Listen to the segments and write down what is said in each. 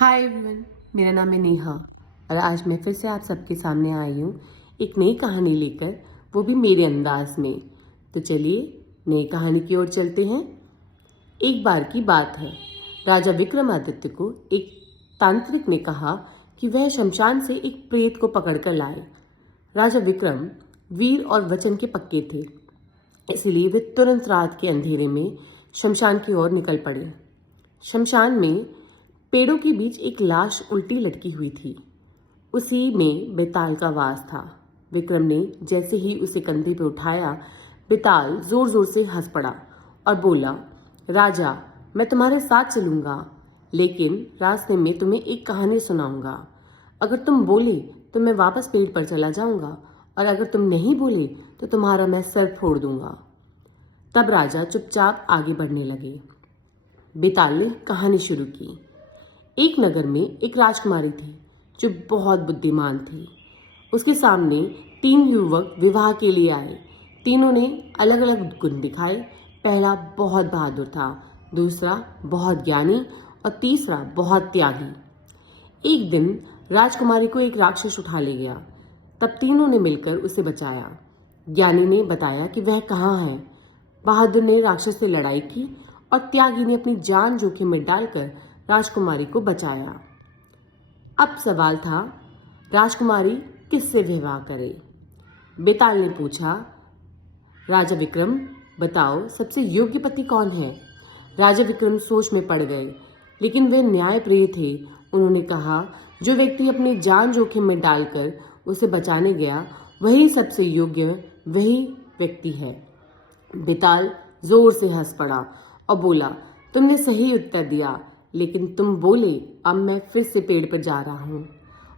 Hi everyone, मेरा नाम है नेहा और आज मैं फिर से आप सबके सामने आई हूँ एक नई कहानी लेकर, वो भी मेरे अंदाज में। तो चलिए नई कहानी की ओर चलते हैं। एक बार की बात है, राजा विक्रमादित्य को एक तांत्रिक ने कहा कि वह शमशान से एक प्रेत को पकड़कर लाए। राजा विक्रम वीर और वचन के पक्के थे, इसलिए वे तुरंत रात के अंधेरे में शमशान की ओर निकल पड़े। शमशान में पेड़ों के बीच एक लाश उल्टी लटकी हुई थी। उसी में बेताल का वास था। विक्रम ने जैसे ही उसे कंधे पे उठाया, बेताल जोर जोर से हंस पड़ा और बोला, राजा, मैं तुम्हारे साथ चलूंगा, लेकिन रास्ते में तुम्हें एक कहानी सुनाऊंगा। अगर तुम बोले तो मैं वापस पेड़ पर चला जाऊंगा, और अगर तुम नहीं बोले तो तुम्हारा मैं सर फोड़ दूंगा। तब राजा चुपचाप आगे बढ़ने लगे। बेताल ने कहानी शुरू की। एक नगर में एक राजकुमारी थी जो बहुत बुद्धिमान थी। उसके सामने 3 युवक विवाह के लिए आए। तीनों ने अलग अलग गुण दिखाए। पहला बहुत बहादुर था, दूसरा बहुत ज्ञानी और तीसरा बहुत त्यागी। एक दिन राजकुमारी को एक राक्षस उठा ले गया। तब तीनों ने मिलकर उसे बचाया। ज्ञानी ने बताया कि वह कहाँ है। बहादुर ने राक्षस से लड़ाई की और त्यागी ने अपनी जान जोखिम में डालकर राजकुमारी को बचाया। अब सवाल था, राजकुमारी किससे विवाह करे? बेताल ने पूछा, राजा विक्रम, बताओ सबसे योग्य पति कौन है? राजा विक्रम सोच में पड़ गए, लेकिन वे न्यायप्रिय थे। उन्होंने कहा, जो व्यक्ति अपनी जान जोखिम में डालकर उसे बचाने गया, वही सबसे योग्य, वही व्यक्ति है। बेताल जोर से हंस पड़ा और बोला, तुमने सही उत्तर दिया, लेकिन तुम बोले, अब मैं फिर से पेड़ पर जा रहा हूँ।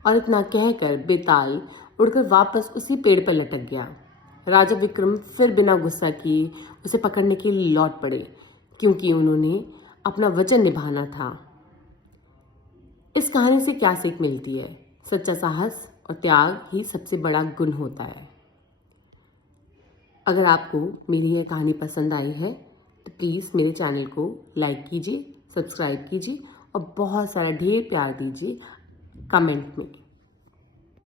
और इतना कहकर बेताल उड़कर वापस उसी पेड़ पर लटक गया। राजा विक्रम फिर बिना गुस्सा किए उसे पकड़ने के लिए लौट पड़े, क्योंकि उन्होंने अपना वचन निभाना था। इस कहानी से क्या सीख मिलती है? सच्चा साहस और त्याग ही सबसे बड़ा गुण होता है। अगर आपको मेरी यह कहानी पसंद आई है तो प्लीज़ मेरे चैनल को लाइक कीजिए, सब्सक्राइब कीजिए और बहुत सारा ढेर प्यार दीजिए कमेंट में।